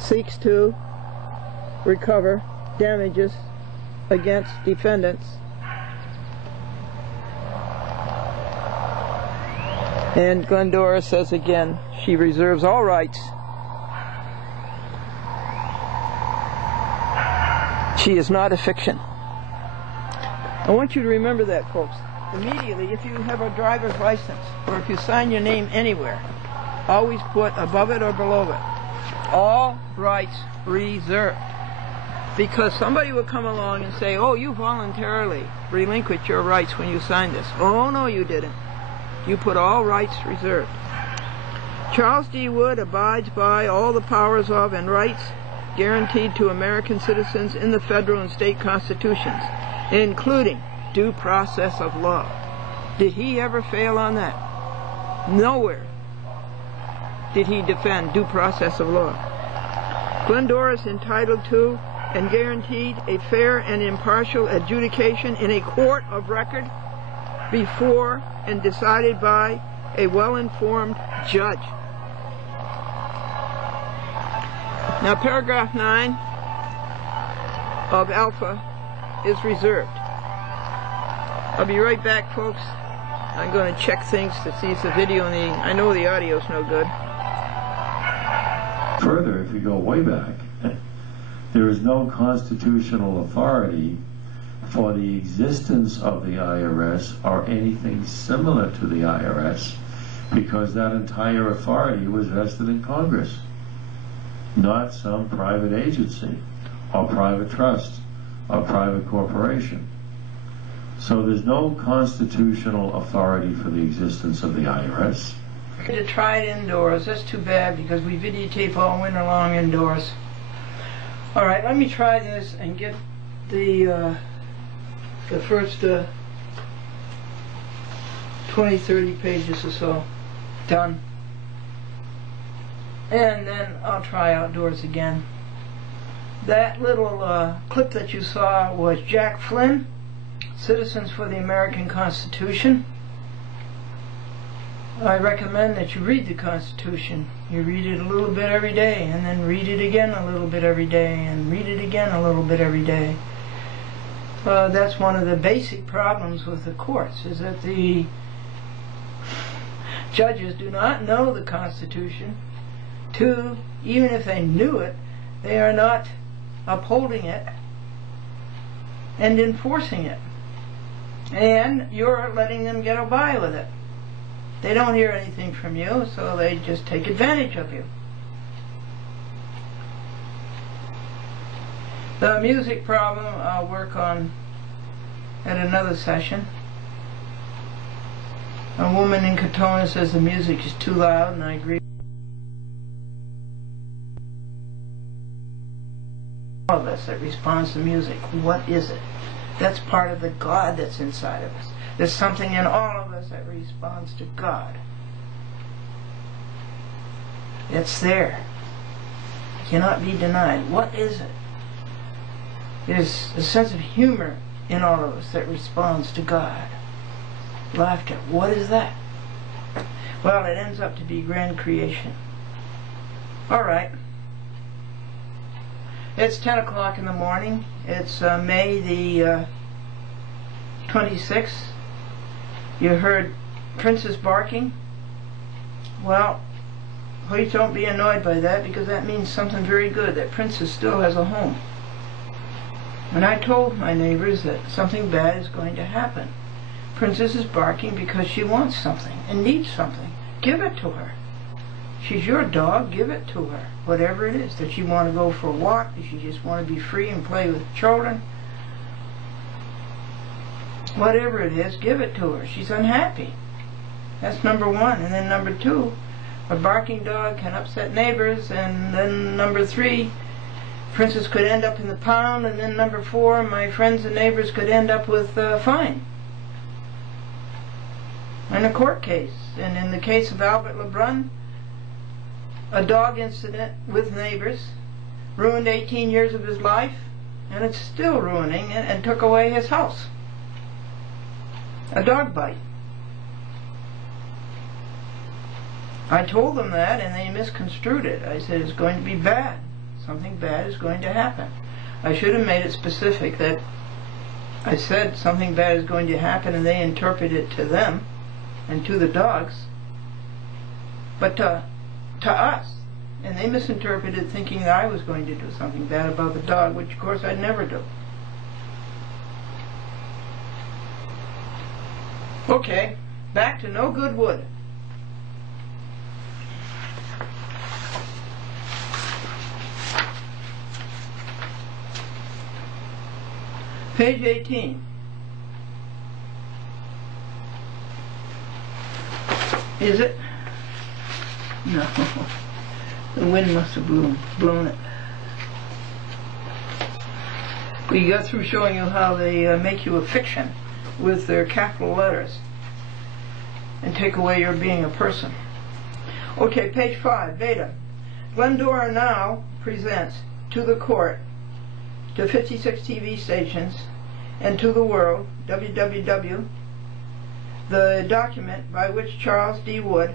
seeks to recover damages against defendants and Glendora says again she reserves all rights. She is not a fiction. I want you to remember that, folks. Immediately, if you have a driver's license or if you sign your name anywhere, always put above it or below it, all rights reserved. Because somebody will come along and say, oh, you voluntarily relinquished your rights when you signed this. Oh, no, you didn't. You put all rights reserved. Charles D. Wood abides by all the powers of and rights guaranteed to American citizens in the federal and state constitutions, including due process of law. Did he ever fail on that? Nowhere did he defend due process of law. Glendora is entitled to and guaranteed a fair and impartial adjudication in a court of record before and decided by a well-informed judge. Now, paragraph 9 of Alpha is reserved. I'll be right back, folks. I'm going to check things to see if the video and I know the audio's no good. Further, if you go way back, there is no constitutional authority for the existence of the IRS or anything similar to the IRS, because that entire authority was vested in Congress, not some private agency or private trust or private corporation. So there's no constitutional authority for the existence of the IRS. To try it indoors. That's too bad because we videotape all winter long indoors. All right, let me try this and get the first 20, 30 pages or so done. And then I'll try outdoors again. That little clip that you saw was Jack Flynn, Citizens for the American Constitution. I recommend that you read the Constitution. You read it a little bit every day, and then read it again a little bit every day, and read it again a little bit every day. That's one of the basic problems with the courts, is that the judges do not know the Constitution. Two, even if they knew it, they are not upholding it and enforcing it. And you're letting them get by with it. They don't hear anything from you, so they just take advantage of you. The music problem I'll work on at another session. A woman in Katona says the music is too loud, and I agree. All of us that responds to music, what is it? That's part of the God that's inside of us. There's something in all of us that responds to God. It's there. It cannot be denied. What is it? There's a sense of humor in all of us that responds to God. Laughter. What is that? Well, it ends up to be grand creation. All right. It's 10 o'clock in the morning. It's May the 26th. You heard Princess barking. Well, please don't be annoyed by that, because that means something very good, that Princess still has a home. And I told my neighbors that something bad is going to happen. Princess is barking because she wants something and needs something. Give it to her. She's your dog, give it to her. Whatever it is, that you want to go for a walk, that you just want to be free and play with children. Whatever it is, give it to her. She's unhappy. That's number one. And then number two, a barking dog can upset neighbors. And then number three, Princess could end up in the pound. And then number four, my friends and neighbors could end up with a fine in a court case. And in the case of Albert LeBrun, a dog incident with neighbors ruined 18 years of his life, and it's still ruining it, and took away his house. A dog bite. I told them that, and they misconstrued it. I said it's going to be bad. Something bad is going to happen. I should have made it specific that I said something bad is going to happen, and they interpreted it to them and to the dogs, but to us. And they misinterpreted, thinking that I was going to do something bad about the dog, which of course I'd never do. Okay, back to no good wood. Page 18. Is it? No. The wind must have blown it. We got through showing you how they make you a fiction with their capital letters and take away your being a person. Okay, page 5, beta. Glendora now presents to the court, to 56 TV stations, and to the world, www, the document by which Charles D. Wood,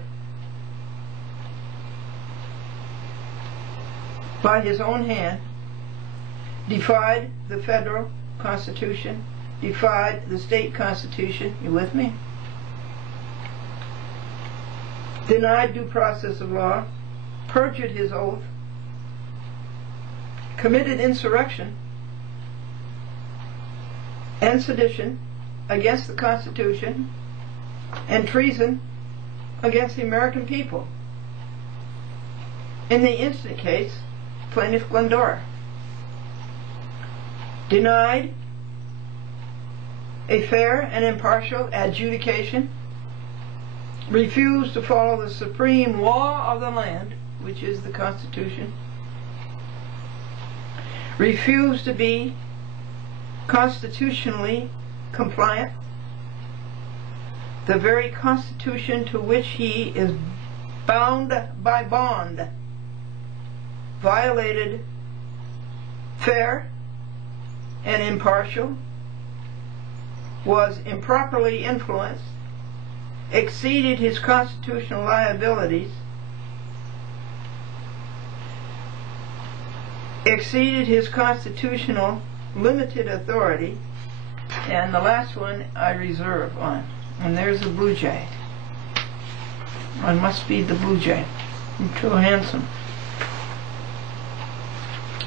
by his own hand, defied the federal Constitution, defied the state Constitution, you with me? Denied due process of law, perjured his oath, committed insurrection and sedition against the Constitution, and treason against the American people. In the instant case, plaintiff Glendora denied a fair and impartial adjudication, refused to follow the supreme law of the land, which is the Constitution, refused to be constitutionally compliant, the very Constitution to which he is bound by bond, violated fair and impartial, was improperly influenced, exceeded his constitutional liabilities, exceeded his constitutional limited authority, and the last one I reserve on. And there's the blue jay. I must feed the blue jay. I'm too handsome.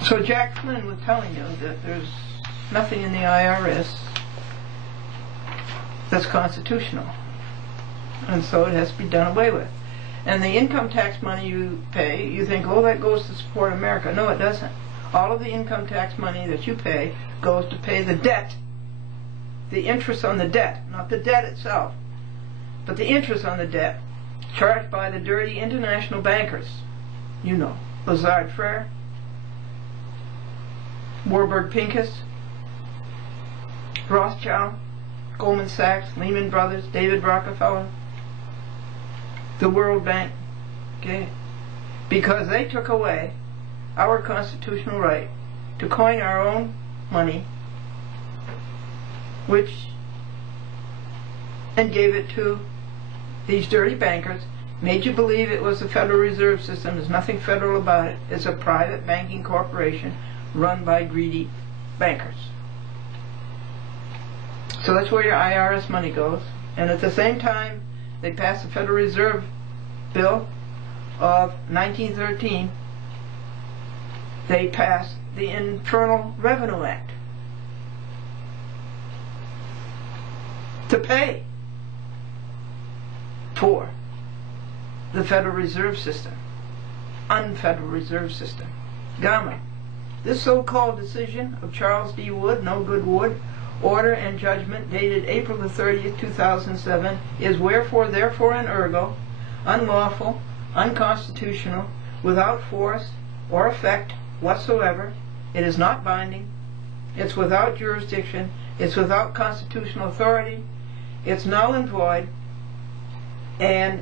So Jack Flynn was telling you that there's nothing in the IRS that's constitutional, and so it has to be done away with. And the income tax money you pay, you think, oh, that goes to support America. No, it doesn't. All of the income tax money that you pay goes to pay the debt, the interest on the debt, not the debt itself, but the interest on the debt charged by the dirty international bankers. You know, Lazard Frere, Warburg Pincus, Rothschild, Goldman Sachs, Lehman Brothers, David Rockefeller, the World Bank, okay? Because they took away our constitutional right to coin our own money, and gave it to these dirty bankers, made you believe it was the Federal Reserve System. There's nothing federal about it. It's a private banking corporation run by greedy bankers. So that's where your IRS money goes. And at the same time, they passed the Federal Reserve Bill of 1913. They passed the Internal Revenue Act to pay for the Federal Reserve System, unfederal reserve system. Gamma. This so-called decision of Charles D. Wood, no good Wood, order and judgment dated April the 30th, 2007, is wherefore, therefore, and ergo, unlawful, unconstitutional, without force or effect whatsoever. It is not binding. It's without jurisdiction. It's without constitutional authority. It's null and void. And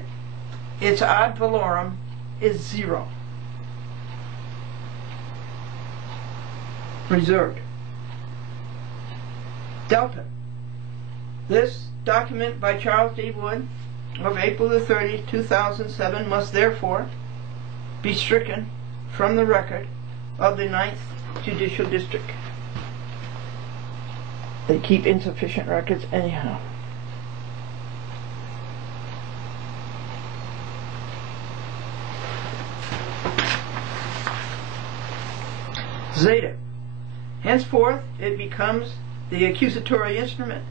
its ad valorem is zero. Reserved. Delta. This document by Charles D. Wood, of April the 30th, 2007 must therefore be stricken from the record of the 9th Judicial District. They keep insufficient records anyhow. Zeta. Henceforth it becomes the accusatory instrument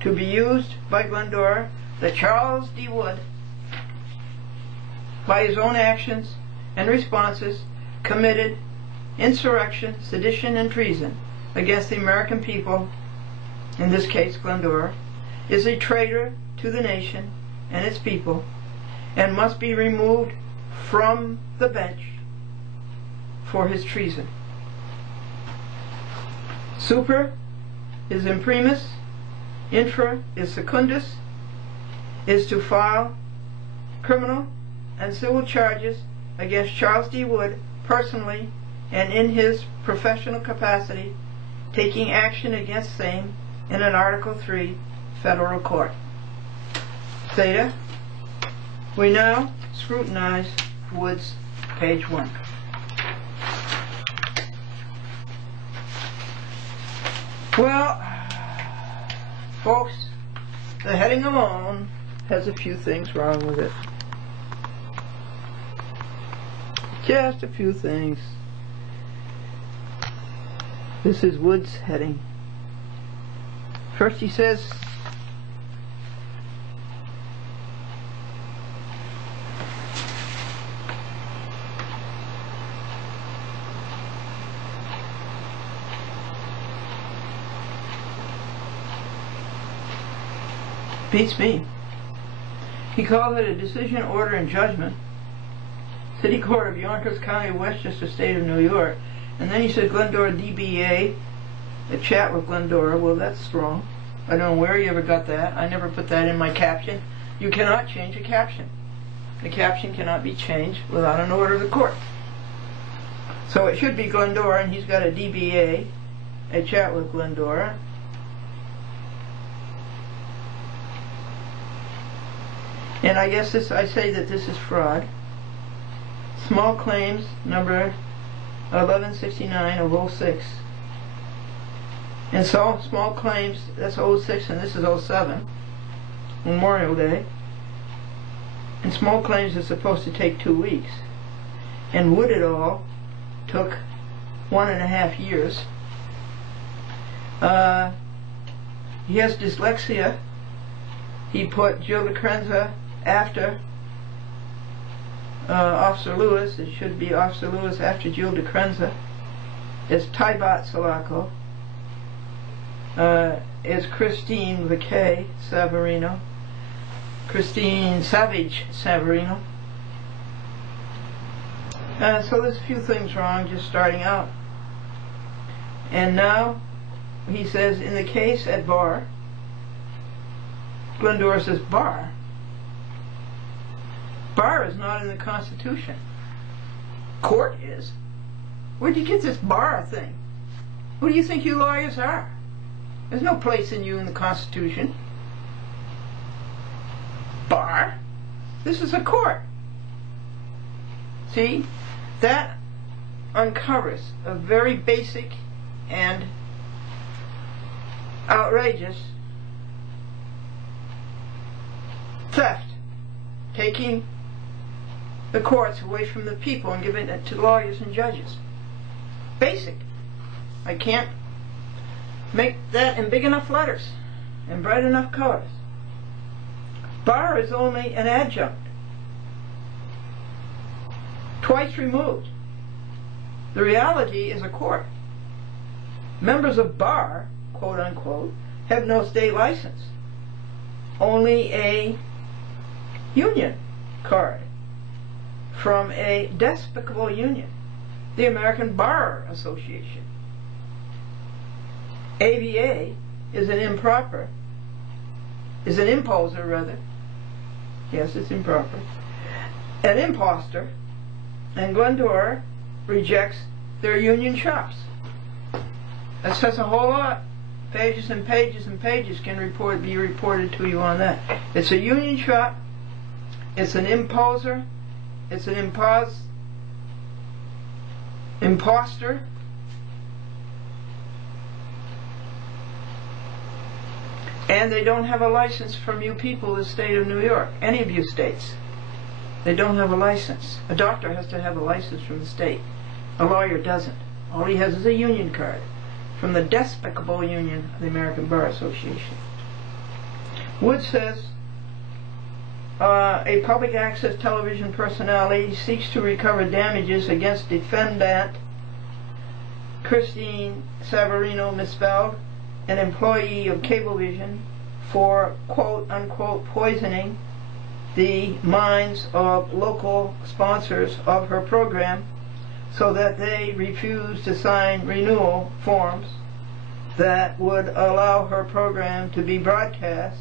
to be used by Glendora that Charles D. Wood, by his own actions and responses, committed insurrection, sedition, and treason against the American people, in this case Glendora, is a traitor to the nation and its people, and must be removed from the bench for his treason. Super is imprimis, infra is secundus, is to file criminal and civil charges against Charles D. Wood personally and in his professional capacity, taking action against same in an Article 3 federal court. Theta. We now scrutinize Wood's page 1. Well, folks, the heading alone has a few things wrong with it. Just a few things. This is Wood's heading. First he says, beats me. He called it a decision, order, and judgment. City Court of Yonkers County, Westchester, State of New York. And then he said Glendora DBA, a chat with Glendora. Well, that's strong. I don't know where you ever got that. I never put that in my caption. You cannot change a caption. The caption cannot be changed without an order of the court. So it should be Glendora, and he's got a DBA, a chat with Glendora. And I guess I say that this is fraud. Small claims number 1169 of 06. And so small claims, that's 06 and this is 07, Memorial Day. And small claims is supposed to take 2 weeks. And Wood et al. Took 1.5 years. He has dyslexia. He put Jill DeCrenza after Officer Lewis. It should be Officer Lewis after Jill DeCrenza. It's Taibat Salako. Is Christine Vacay Savarino. Christine Savage Savarino. So there's a few things wrong just starting out. And now he says in the case at bar, Glendora says bar. Bar is not in the Constitution. Court is. Where'd you get this bar thing? Who do you think you lawyers are? There's no place in you in the Constitution. Bar? This is a court. See? That uncovers a very basic and outrageous theft. Taking the courts away from the people and giving it to lawyers and judges. Basic. I can't make that in big enough letters and bright enough colors. Bar is only an adjunct. Twice removed. The reality is a court. Members of bar, quote unquote, have no state license. Only a union card from a despicable union, the American Bar Association. ABA is an imposer rather. Yes, it's improper. An imposter, and Glendora rejects their union shops. That says a whole lot. Pages and pages and pages can be reported to you on that. It's a union shop It's an imposer. It's an imposter. And they don't have a license from you people, the state of New York, any of you states. They don't have a license. A doctor has to have a license from the state. A lawyer doesn't. All he has is a union card from the despicable union of the American Bar Association. Wood says, a public access television personality seeks to recover damages against defendant Christine Savarino, misspelled, an employee of Cablevision, for quote-unquote poisoning the minds of local sponsors of her program so that they refuse to sign renewal forms that would allow her program to be broadcast.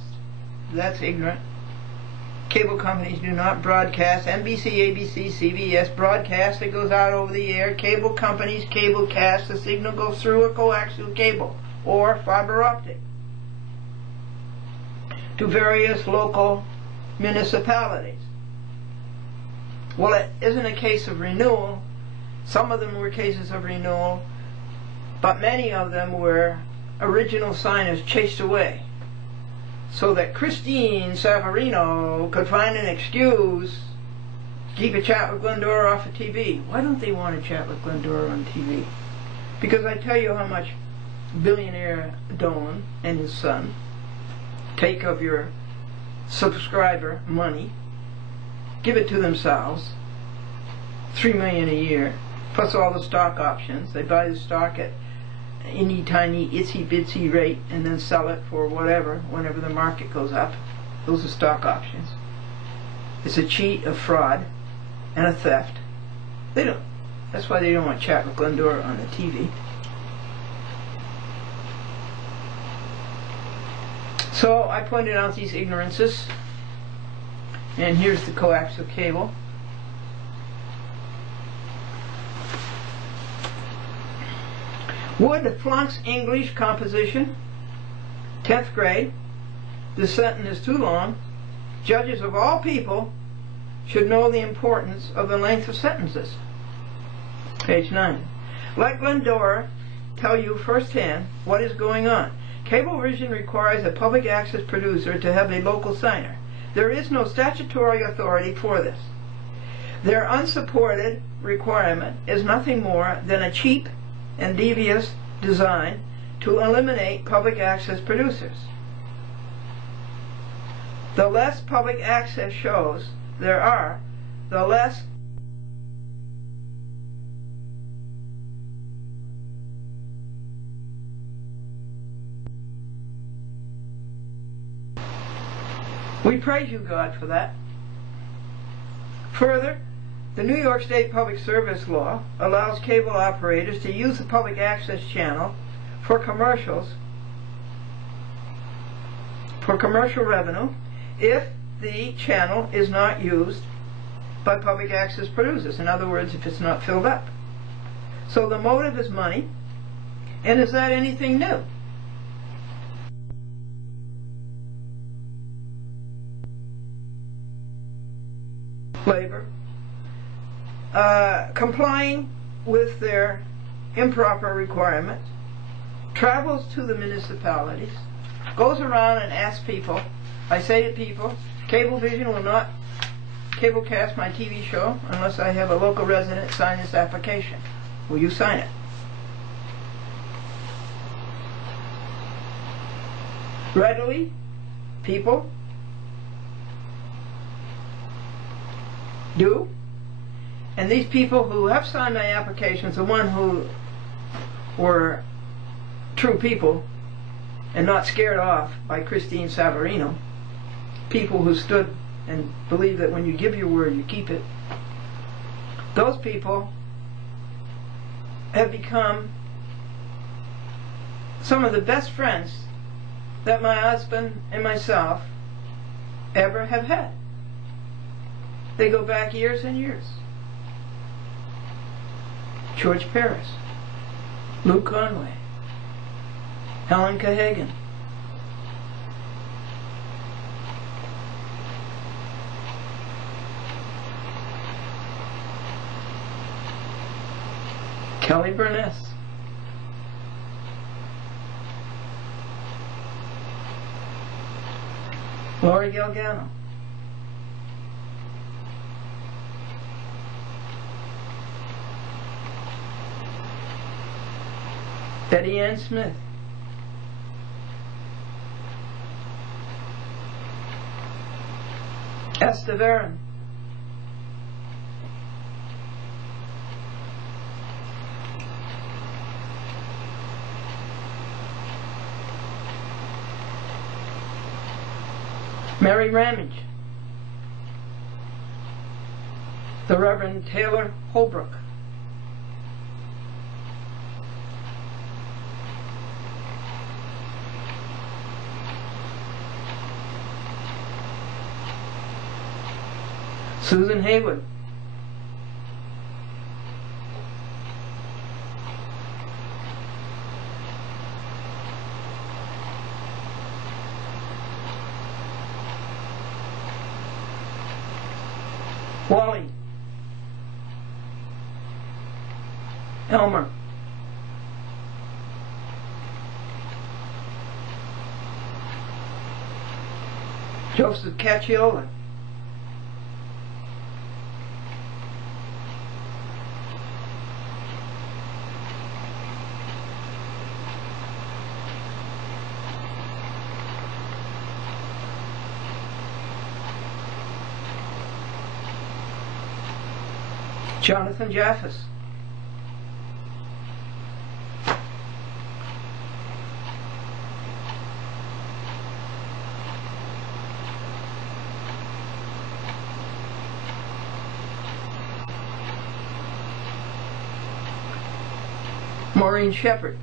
That's ignorant. Cable companies do not broadcast. NBC, ABC, CBS broadcast. It goes out over the air. Cable companies cablecast. The signal goes through a coaxial cable or fiber optic to various local municipalities. Well, it isn't a case of renewal. Some of them were cases of renewal, but many of them were original signers chased away so that Christine Savarino could find an excuse to keep a chat with Glendora off of TV. Why don't they want to chat with Glendora on TV? Because I tell you how much billionaire Dolan and his son take of your subscriber money, give it to themselves, $3 million a year, plus all the stock options. They buy the stock at any tiny itsy bitsy rate and then sell it for whatever whenever the market goes up. Those are stock options. It's a cheat, a fraud, and a theft. That's why they don't want to chat with Glendora on the TV. So I pointed out these ignorances, and here's the coaxial cable. Wood flunks English composition, 10th grade. This sentence is too long. Judges of all people should know the importance of the length of sentences. Page 9. Let Glendora tell you firsthand what is going on. Cablevision requires a public access producer to have a local signer. There is no statutory authority for this. Their unsupported requirement is nothing more than a cheap and devious design to eliminate public access producers. The less public access shows there are, the less we praise you, God, for that. Further, the New York State Public Service Law allows cable operators to use the public access channel for commercial revenue if the channel is not used by public access producers. In other words, if it's not filled up. So the motive is money. And is that anything new? Labor, complying with their improper requirements, travels to the municipalities, goes around and asks people. I say to people, Cablevision will not cablecast my TV show unless I have a local resident sign this application. Will you sign it? Readily, people do. And these people who have signed my applications, the one who were true people and not scared off by Christine Savarino, people who stood and believe that when you give your word, you keep it, those people have become some of the best friends that my husband and myself ever have had. They go back years and years. George Paris, Lou Conway, Helen Cahagan. Kelly Burness, Lori Galgano, Betty Ann Smith, Esther Varon, Mary Ramage, the Reverend Taylor Holbrook, Susan Haywood, Wally, Elmer, Joseph Cacciola, Jonathan Jaffes, Maureen Shepard,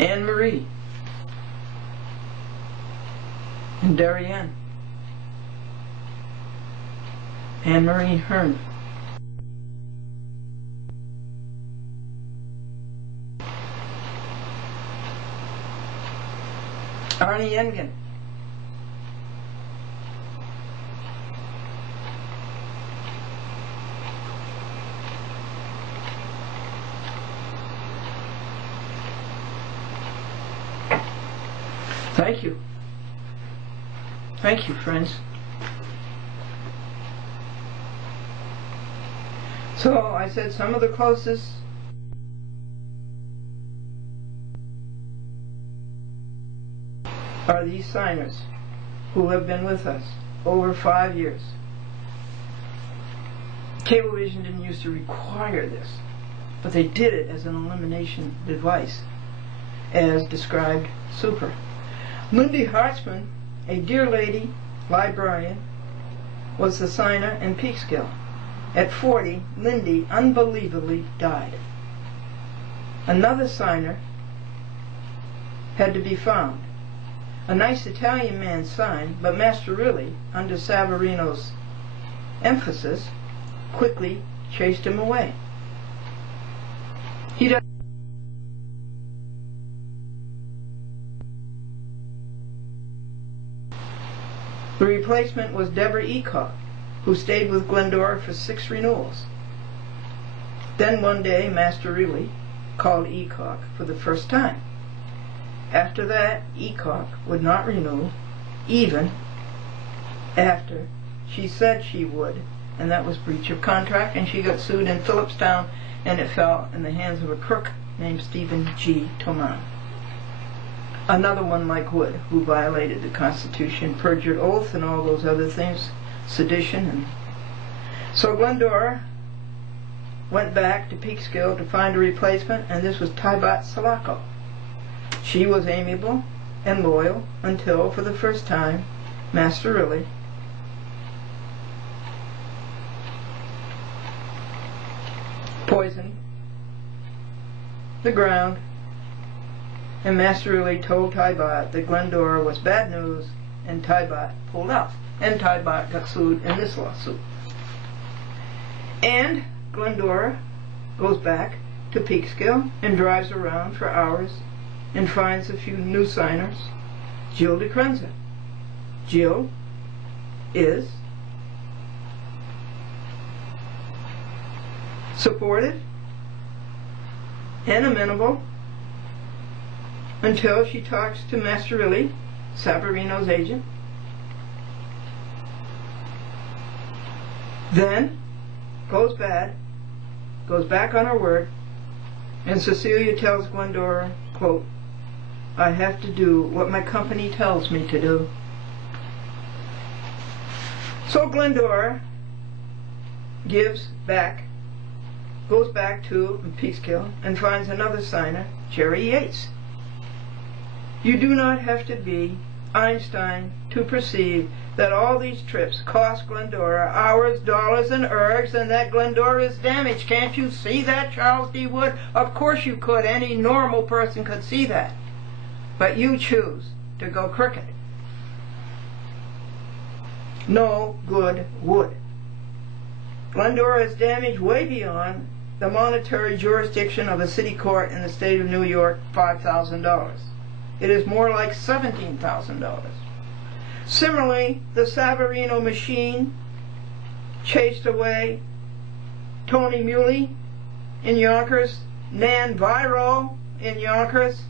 Anne Marie, and Darien, Anne Marie Hearn, Arnie Engen, Thank you. Thank you, friends. So I said some of the closest are these signers who have been with us over 5 years. Cablevision didn't used to require this, but they did it as an elimination device, as described super. Lindy Hartzman, a dear lady librarian, was the signer in Peekskill. At 40, Lindy unbelievably died. Another signer had to be found. A nice Italian man signed, but Master Really, under Savarino's emphasis, quickly chased him away. He does. The replacement was Deborah Eacock, who stayed with Glendora for 6 renewals. Then one day, Master Really called Eacock for the first time. After that, Eacock would not renew, even after she said she would, and that was breach of contract, and she got sued in Phillipstown, and it fell in the hands of a crook named Stephen G. Toman. Another one, Mike Wood, who violated the Constitution, perjured oath, and all those other things, sedition. And so Glendora went back to Peekskill to find a replacement, and this was Taibat Salako. She was amiable and loyal until, for the first time, Master Really poisoned the ground, and Master Really told Taibat that Glendora was bad news and Tybot pulled out. And Tybot got sued in this lawsuit. And Glendora goes back to Peekskill and drives around for hours and finds a few new signers. Jill DeCrenza. Jill is supported and amenable until she talks to Masterilli, Savarino's agent. Then goes bad, goes back on her word, and Cecilia tells Glendora, quote, "I have to do what my company tells me to do." So Glendora gives back, goes back to Peekskill and finds another signer, Jerry Yates. You do not have to be Einstein to perceive that all these trips cost Glendora hours, dollars, and ergs, and that Glendora is damaged. Can't you see that, Charles D. Wood? Of course you could. Any normal person could see that. But you choose to go crooked. No good wood. Glendora is damaged way beyond the monetary jurisdiction of a city court in the state of New York, $5,000. It is more like $17,000. Similarly, the Savarino machine chased away Tony Muley in Yonkers, Nan Viro in Yonkers,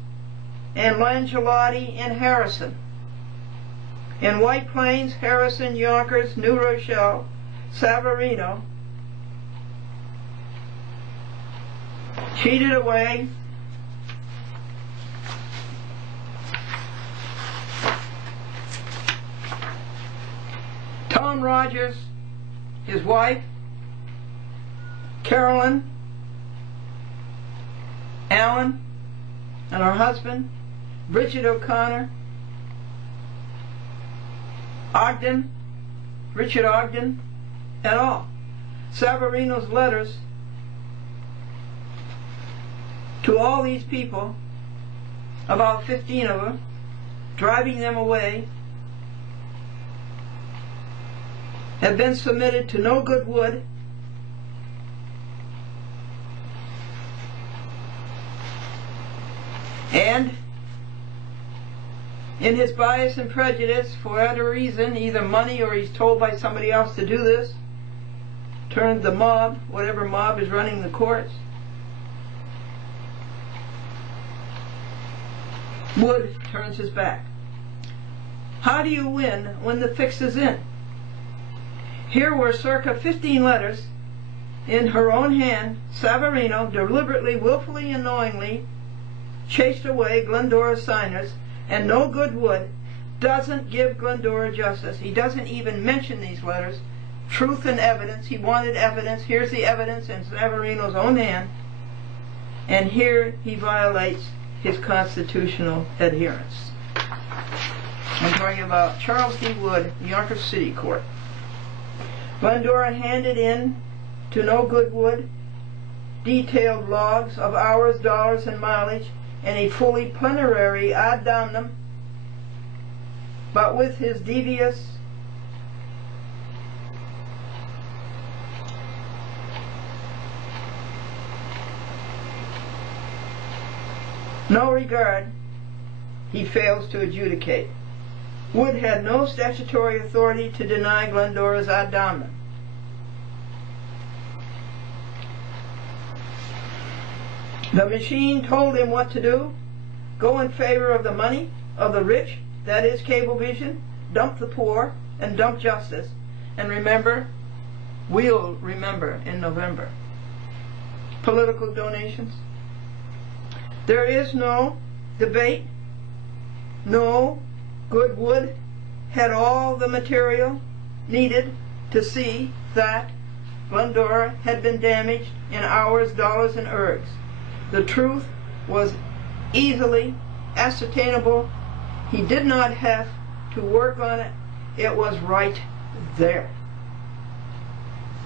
and Langelotti in Harrison. In White Plains, Harrison, Yonkers, New Rochelle, Savarino cheated away Tom Rogers, his wife, Carolyn, Allen, and her husband, Bridget O'Connor, Ogden, Richard Ogden, and all. Savarino's letters to all these people, about 15 of them, driving them away, have been submitted to No Good Wood, and in his bias and prejudice, for whatever reason, either money or he's told by somebody else to do this, turned the mob, whatever mob is running the courts, Wood turns his back. How do you win when the fix is in? Here were circa 15 letters in her own hand. Savarino deliberately, willfully, and knowingly chased away Glendora's signers, and No Good Wood doesn't give Glendora justice. He doesn't even mention these letters. Truth and evidence. He wanted evidence. Here's the evidence in Savarino's own hand. And here he violates his constitutional adherence. I'm talking about Charles D. Wood, Yonkers City Court. Glendora handed in to No Good Wood detailed logs of hours, dollars, and mileage, and a fully plenary ad damnum, but with his devious no regard, he fails to adjudicate. Wood had no statutory authority to deny Glendora's ad damnum. The machine told him what to do: go in favor of the money of the rich, that is Cablevision, dump the poor, and dump justice. And remember, we'll remember in November. Political donations. There is no debate. No Good Wood had all the material needed to see that Glendora had been damaged in hours, dollars, and ergs. The truth was easily ascertainable. He did not have to work on it. It was right there.